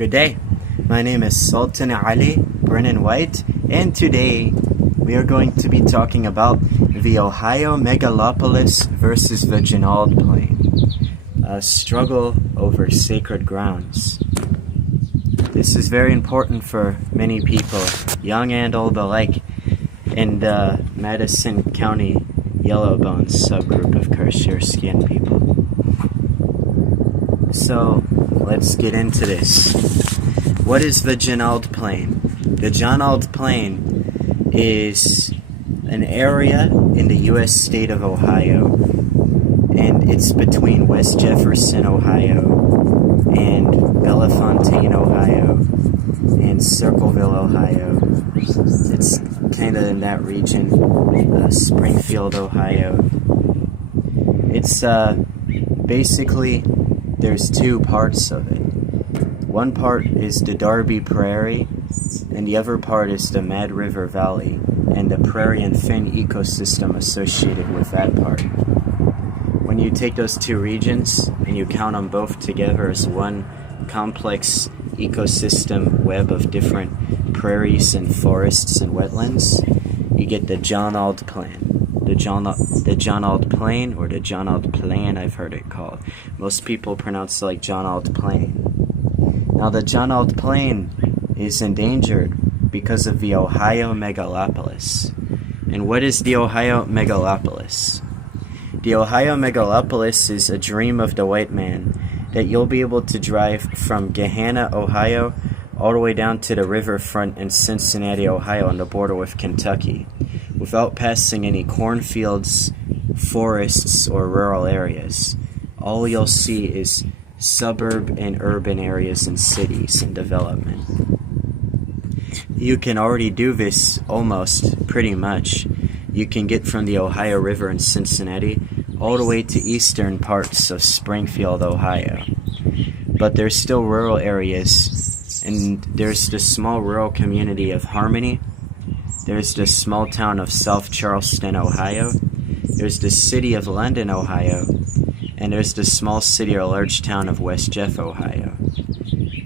Good day. My name is Sultan Ali Brennan White, and today we are going to be talking about the Ohio Megalopolis versus the Jonaldplayn, a struggle over sacred grounds. This is very important for many people, young and old alike, in the Madison County Yellowbones subgroup of Qarsherskiyan people. So, let's get into this. What is the Jonaldplayn? The Jonaldplayn is an area in the U.S. state of Ohio, and it's between West Jefferson, Ohio, and Bellefontaine, Ohio, and Circleville, Ohio. It's kind of in that region, Springfield, Ohio. It's basically, there's two parts of it. One part is the Darby Prairie, and the other part is the Mad River Valley, and the prairie and fen ecosystem associated with that part. When you take those two regions, and you count them both together as one complex ecosystem web of different prairies and forests and wetlands, you get the Jonaldplayn. The Jonaldplayn, or the Jonaldplayn, I've heard it called. Most people pronounce it like Jonaldplayn. Now, the Jonaldplayn is endangered because of the Ohio Megalopolis. And what is the Ohio Megalopolis? The Ohio Megalopolis is a dream of the white man that you'll be able to drive from Gahanna, Ohio, all the way down to the riverfront in Cincinnati, Ohio, on the border with Kentucky, without passing any cornfields, forests, or rural areas. All you'll see is suburb and urban areas and cities and development. You can already do this almost, pretty much. You can get from the Ohio River in Cincinnati all the way to eastern parts of Springfield, Ohio. But there's still rural areas, and there's the small rural community of Harmony. There's the small town of South Charleston, Ohio. There's the city of London, Ohio. And there's the small city or large town of West Jeff, Ohio.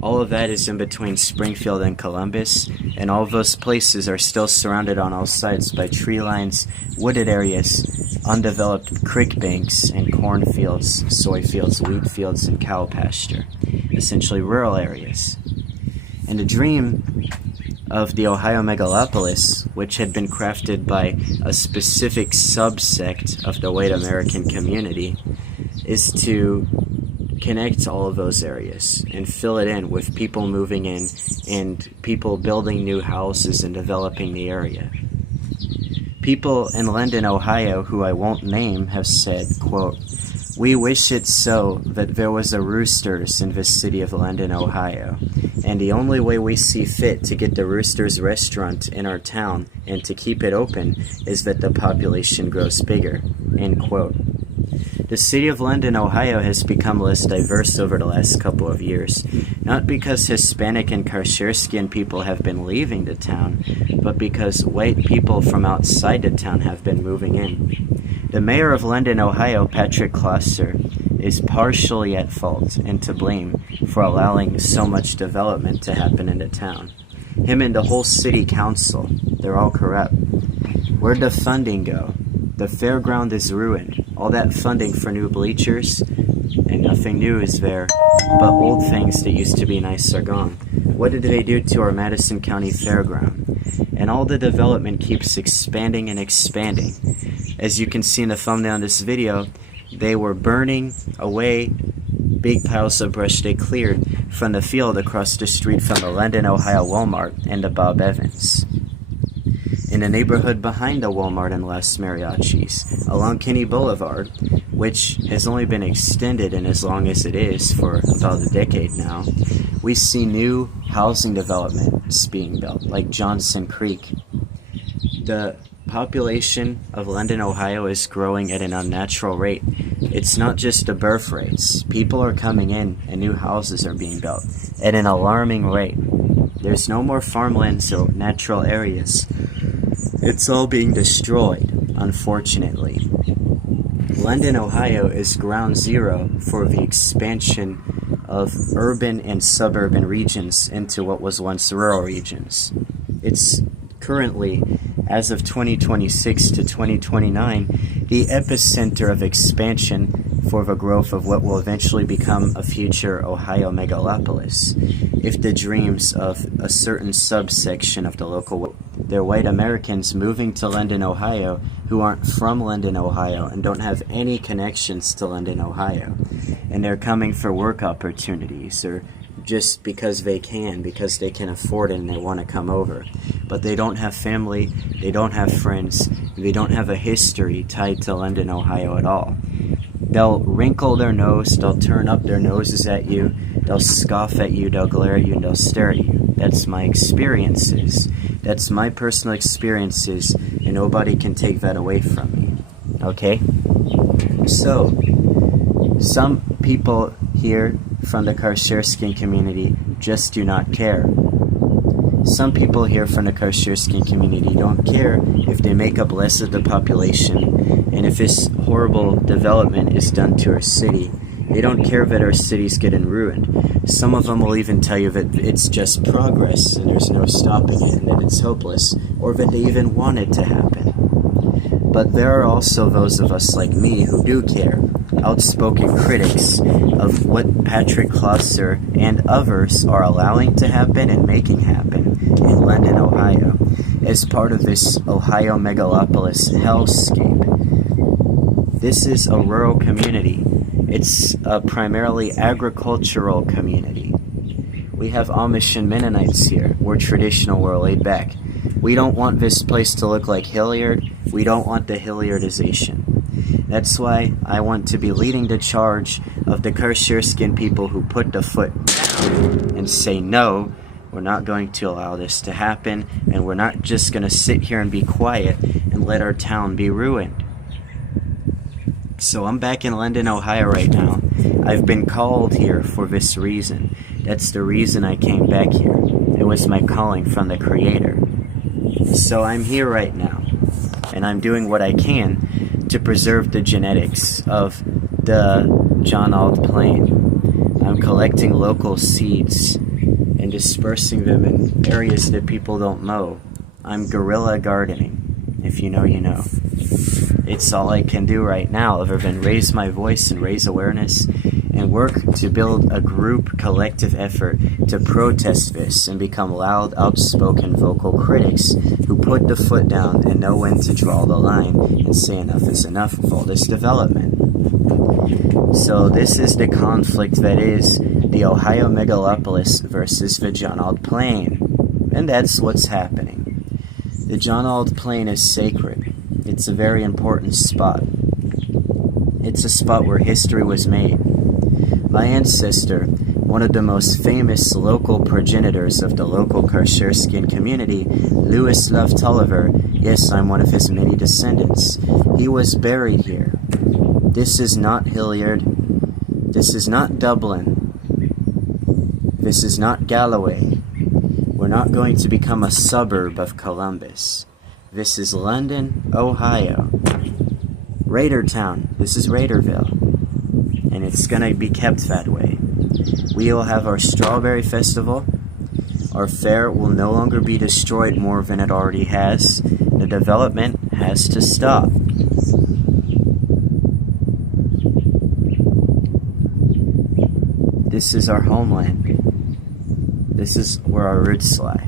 All of that is in between Springfield and Columbus, and all of those places are still surrounded on all sides by tree lines, wooded areas, undeveloped creek banks, and cornfields, soy fields, wheat fields, and cow pasture. Essentially rural areas. And the dream of the Ohio Megalopolis, which had been crafted by a specific subsect of the white American community, is to connect all of those areas and fill it in with people moving in and people building new houses and developing the area. People in London, Ohio, who I won't name, have said, quote, "We wish it so that there was a Roosters in the city of London, Ohio, and the only way we see fit to get the Roosters restaurant in our town and to keep it open is that the population grows bigger," end quote. The city of London, Ohio has become less diverse over the last couple of years, not because Hispanic and Qarsherskiyan people have been leaving the town, but because white people from outside the town have been moving in. The mayor of London, Ohio, Patrick Closter, is partially at fault and to blame for allowing so much development to happen in the town. Him and the whole city council, they're all corrupt. Where'd the funding go? The fairground is ruined. All that funding for new bleachers, and nothing new is there, but old things that used to be nice are gone. What did they do to our Madison County fairground? And all the development keeps expanding and expanding. As you can see in the thumbnail in this video, they were burning away big piles of brush they cleared from the field across the street from the London, Ohio Walmart and the Bob Evans. In the neighborhood behind the Walmart and Las Mariachis, along Kinney Boulevard, which has only been extended in as long as it is for about a decade now, we see new housing developments being built, like Johnson Creek. The population of London, Ohio is growing at an unnatural rate. It's not just the birth rates. People are coming in and new houses are being built at an alarming rate. There's no more farmlands or natural areas. It's all being destroyed, unfortunately. London, Ohio is ground zero for the expansion of urban and suburban regions into what was once rural regions. It's currently, as of 2026 to 2029, the epicenter of expansion for the growth of what will eventually become a future Ohio Megalopolis. If the dreams of a certain subsection of the local, they're white Americans moving to London, Ohio, who aren't from London, Ohio, and don't have any connections to London, Ohio. And they're coming for work opportunities, or just because they can afford it and they want to come over. But they don't have family, they don't have friends, they don't have a history tied to London, Ohio at all. They'll wrinkle their nose, they'll turn up their noses at you, they'll scoff at you, they'll glare at you, and they'll stare at you. That's my experiences. That's my personal experiences, and nobody can take that away from me. Okay? So, some people here from the Qarsherskiyan community just do not care. Some people here from the Qarsherskiyan community don't care if they make up less of the population and if this horrible development is done to our city. They don't care that our city's getting ruined. Some of them will even tell you that it's just progress and there's no stopping it and that it's hopeless, or that they even want it to happen. But there are also those of us like me who do care, outspoken critics of what Patrick Closter and others are allowing to happen and making happen in London, Ohio, as part of this Ohio Megalopolis hellscape. This is a rural community. It's a primarily agricultural community. We have Amish and Mennonites here. We're traditional, we're laid back. We don't want this place to look like Hilliard. We don't want the Hilliardization. That's why I want to be leading the charge of the Qarsherskiyan people who put the foot down and say, no, we're not going to allow this to happen, and we're not just going to sit here and be quiet and let our town be ruined. So I'm back in London, Ohio right now. I've been called here for this reason. That's the reason I came back here. It was my calling from the Creator. So I'm here right now, and I'm doing what I can to preserve the genetics of the Jonaldplayn. I'm collecting local seeds and dispersing them in areas that people don't mow. I'm guerrilla gardening. If you know, you know. It's all I can do right now other than raise my voice and raise awareness and work to build a group collective effort to protest this and become loud, outspoken vocal critics who put the foot down and know when to draw the line and say enough is enough of all this development. So this is the conflict that is the Ohio Megalopolis versus the Jonaldplayn. And that's what's happening. The Jonaldplayn is sacred. It's a very important spot. It's a spot where history was made. My ancestor, one of the most famous local progenitors of the local Qarsherskiyan community, Lewis Love Tulliver, yes, I'm one of his many descendants, he was buried here. This is not Hilliard. This is not Dublin. This is not Galloway. We're not going to become a suburb of Columbus. This is London, Ohio. Raidertown. This is Raiderville. And it's going to be kept that way. We will have our Strawberry Festival. Our fair will no longer be destroyed more than it already has. The development has to stop. This is our homeland. This is where our roots lie.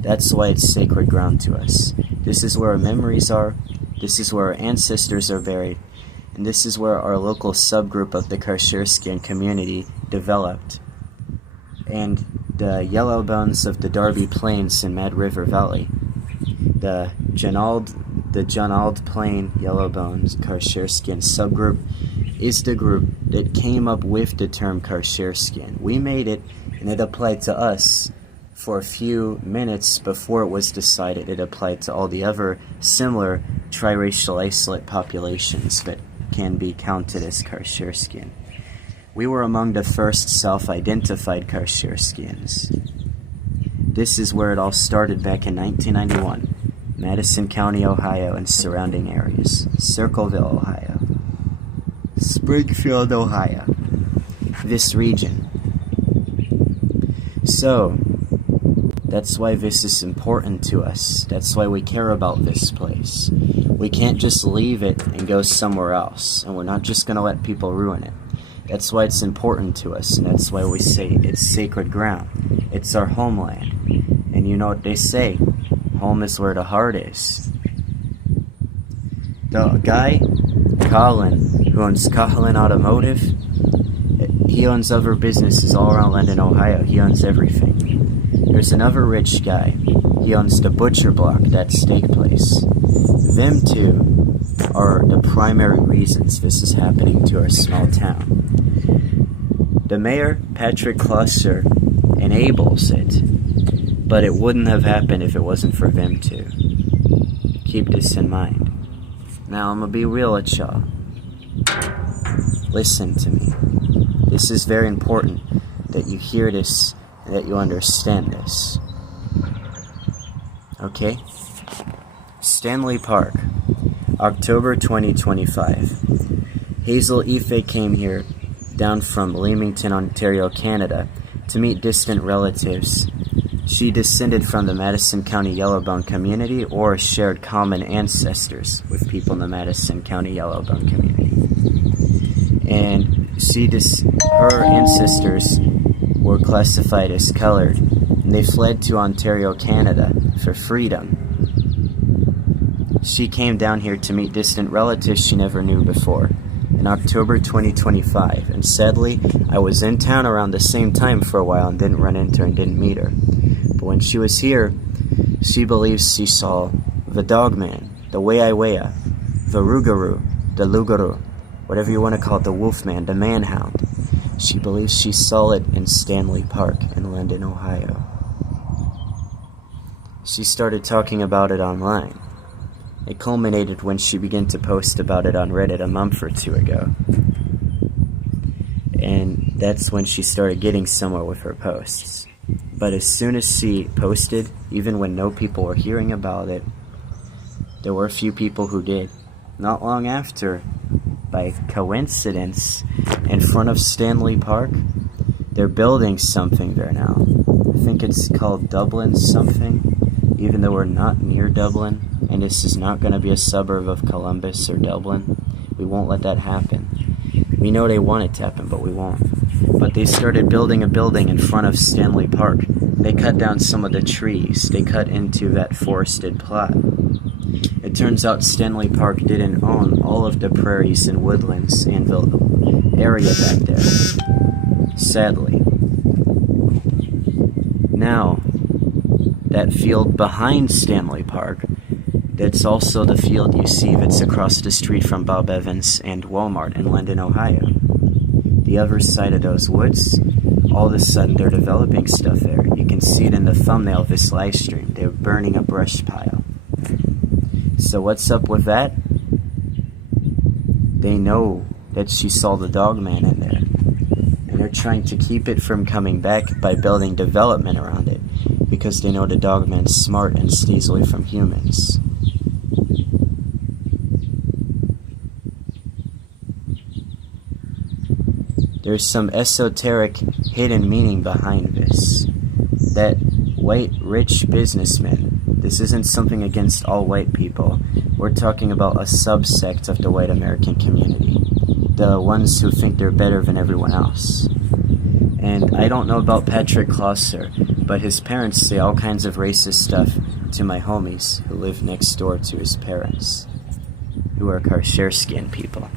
That's why it's sacred ground to us. This is where our memories are. This is where our ancestors are buried. And this is where our local subgroup of the Qarsherskiyan community developed. And the yellow bones of the Darby Plains in Mad River Valley, the Jonaldplayn yellow bones Qarsherskiyan subgroup, is the group that came up with the term Qarsherskiyan. We made it, and it applied to us for a few minutes before it was decided it applied to all the other similar triracial isolate populations that can be counted as Qarsherskiyan. We were among the first self-identified Qarsherskiyans. This is where it all started back in 1991, Madison County, Ohio, and surrounding areas, Circleville, Ohio, Springfield, Ohio. This region, So, that's why this is important to us. That's why we care about this place. We can't just leave it and go somewhere else, and we're not just going to let people ruin it. That's why it's important to us, and that's why we say it's sacred ground. It's our homeland. And you know what they say, home is where the heart is. The guy, Colin, who owns Colin Automotive, he owns other businesses all around London, Ohio. He owns everything. There's another rich guy. He owns the Butcher Block, that steak place. Them two are the primary reasons this is happening to our small town. The mayor, Patrick Qarsherskiyan, enables it, but it wouldn't have happened if it wasn't for them two. Keep this in mind. Now, I'm gonna be real with y'all. Listen to me. This is very important that you hear this and that you understand this. Okay? Stanley Park, October 2025. Hazel Ife came here down from Leamington, Ontario, Canada to meet distant relatives. She descended from the Madison County Yellowbone community or shared common ancestors with people in the Madison County Yellowbone community. And her ancestors were classified as colored, and they fled to Ontario, Canada for freedom. She came down here to meet distant relatives she never knew before in October 2025, and sadly, I was in town around the same time for a while and didn't run into her and didn't meet her. But when she was here, she believes she saw the Dogman, the Wea, the Rougarou, the Lougarou, whatever you want to call it, the Wolfman, the Manhound. She believes she saw it in Stanley Park in London, Ohio. She started talking about it online. It culminated when she began to post about it on Reddit a month or two ago. And that's when she started getting somewhere with her posts. But as soon as she posted, even when no people were hearing about it, there were a few people who did. Not long after, by coincidence, in front of Stanley Park, they're building something there now. I think it's called Dublin something, even though we're not near Dublin, and this is not going to be a suburb of Columbus or Dublin. We won't let that happen. We know they want it to happen, but we won't. But they started building a building in front of Stanley Park. They cut down some of the trees. They cut into that forested plot. It turns out Stanley Park didn't own all of the prairies and woodlands and the area back there. Sadly. Now, that field behind Stanley Park, that's also the field you see that's across the street from Bob Evans and Walmart in London, Ohio. The other side of those woods, all of a sudden they're developing stuff there. You can see it in the thumbnail of this live stream. They're burning a brush pile. So what's up with that? They know that she saw the Dogman in there. And they're trying to keep it from coming back by building development around it. Because they know the Dogman's smart and stays away from humans. There's some esoteric hidden meaning behind this. That white rich businessman, this isn't something against all white people. We're talking about a subsect of the white American community. The ones who think they're better than everyone else. And I don't know about Patrick Qarsherskiyan, but his parents say all kinds of racist stuff to my homies who live next door to his parents, who are Qarsherskiyan people.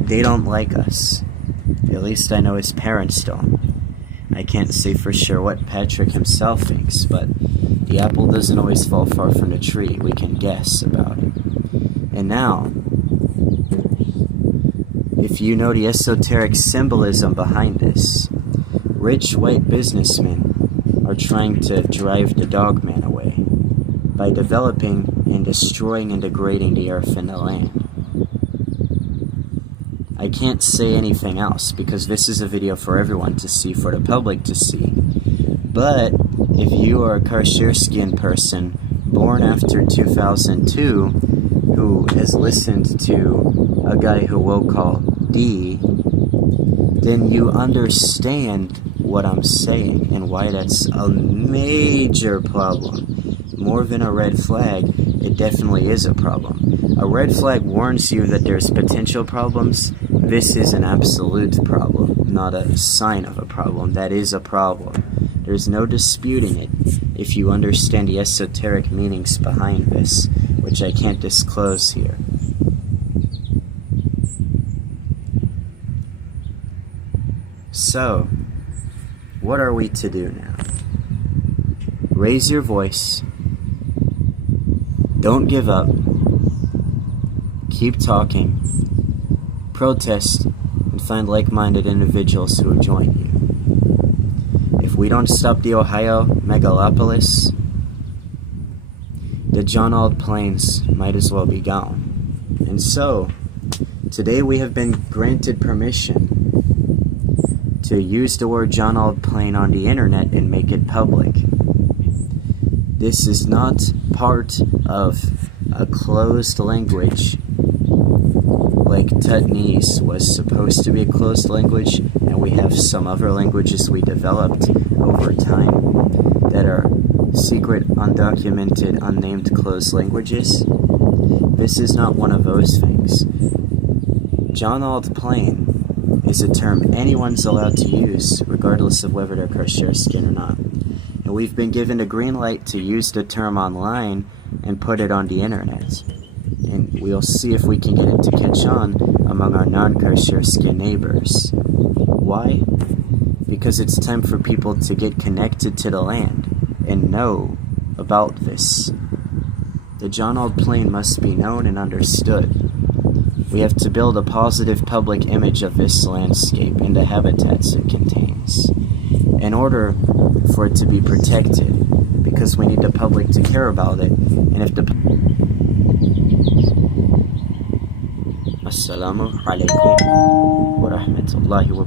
They don't like us. At least I know his parents don't. I can't say for sure what Patrick himself thinks, but the apple doesn't always fall far from the tree. We can guess about it. And now, if you know the esoteric symbolism behind this, rich white businessmen are trying to drive the Dogman away by developing and destroying and degrading the earth and the land. I can't say anything else because this is a video for everyone to see, for the public to see. But if you are a Qarsherskiyan person born after 2002 who has listened to a guy who we'll call D, then you understand what I'm saying and why that's a major problem. More than a red flag, it definitely is a problem. A red flag warns you that there's potential problems. This is an absolute problem, not a sign of a problem. That is a problem. There's no disputing it if you understand the esoteric meanings behind this, which I can't disclose here. So, what are we to do now? Raise your voice. Don't give up. Keep talking. Protest and find like-minded individuals who will join you. If we don't stop the Ohio Megalopolis, the Jonaldplains might as well be gone. And so, today we have been granted permission to use the word Jonaldplayn on the internet and make it public. This is not part of a closed language like Tutnese was supposed to be a closed language, and we have some other languages we developed over time that are secret, undocumented, unnamed closed languages. This is not one of those things. Jonaldplayn is a term anyone's allowed to use, regardless of whether they're Qarsherskiyan or not. And we've been given a green light to use the term online and put it on the internet. And we'll see if we can get it to catch on among our non-Qarsherskiyan neighbors. Why? Because it's time for people to get connected to the land and know about this. The Jonaldplayn must be known and understood. We have to build a positive public image of this landscape and the habitats it contains in order for it to be protected, because we need the public to care about it. And if the Assalamu alaikum wa rahmatullahi wa